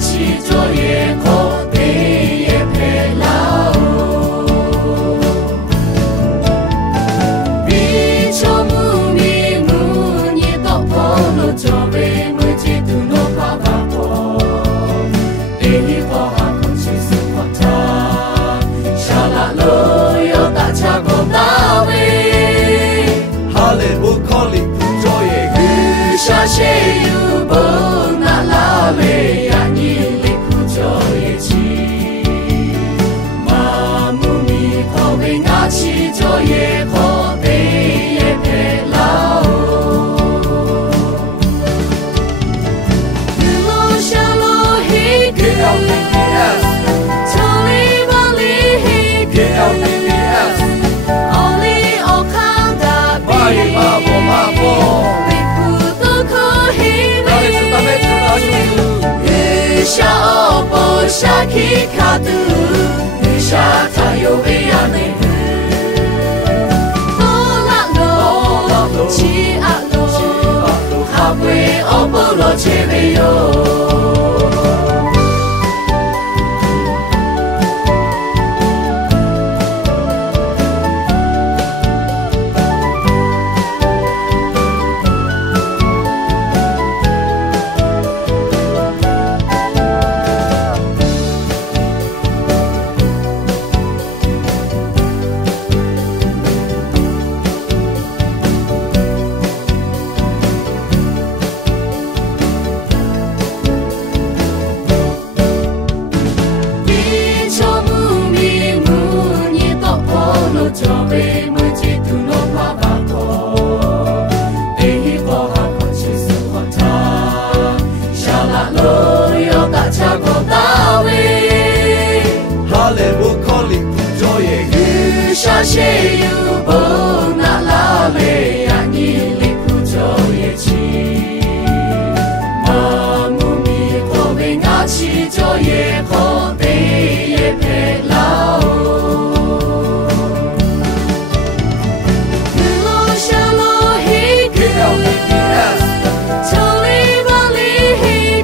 起作业可得也陪老，比丘木米木你到婆罗作为木吉杜诺巴巴婆，得花空气是花茶，沙拉罗有大家共大卫，哈利不考虑不作业，日下些有不那拉维呀你里不作业起，马木米可为我起作业可得也陪老。KLPBS， 从里往里嘿 KLPBS， 奥里奥康达比，马伊马波马波，里普都可以哪里是大妹子大叔子？日下奥波下起卡杜，日下他有维亚内。七阿罗，哈维奥波罗切维哟。作为木吉杜诺巴巴婆，得花空气是花茶，沙拉罗有大家共大卫，哈利不考虑不作业，日下些有不那拉维呀你里不作业起，马木米可为我起作业可得也陪老。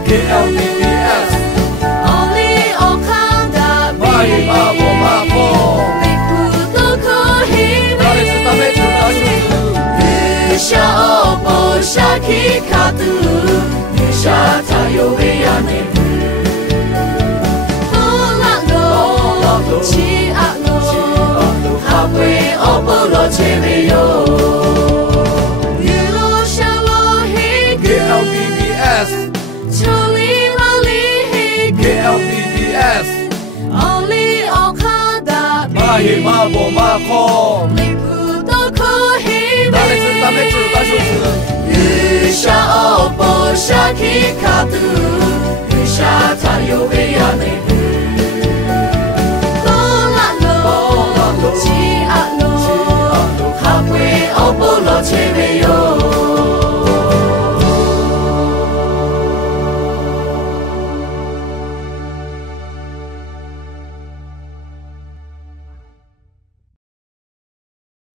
KLPBS， 奥里奥康达比，马伊马波马波，里普都可以哪里是大妹子大叔子？日下奥波下起卡杜，日下他有维亚内。多拉罗，七阿罗，哈维奥波罗切维哟。日落下落嘿 KLPBS， KLPBS， 奥里奥康达比，马伊马波马波，里普都可以哪里是大妹子大叔子？日下奥波下起卡杜，日下他有维亚内。多拉罗，七阿罗，哈维奥波罗切维哟。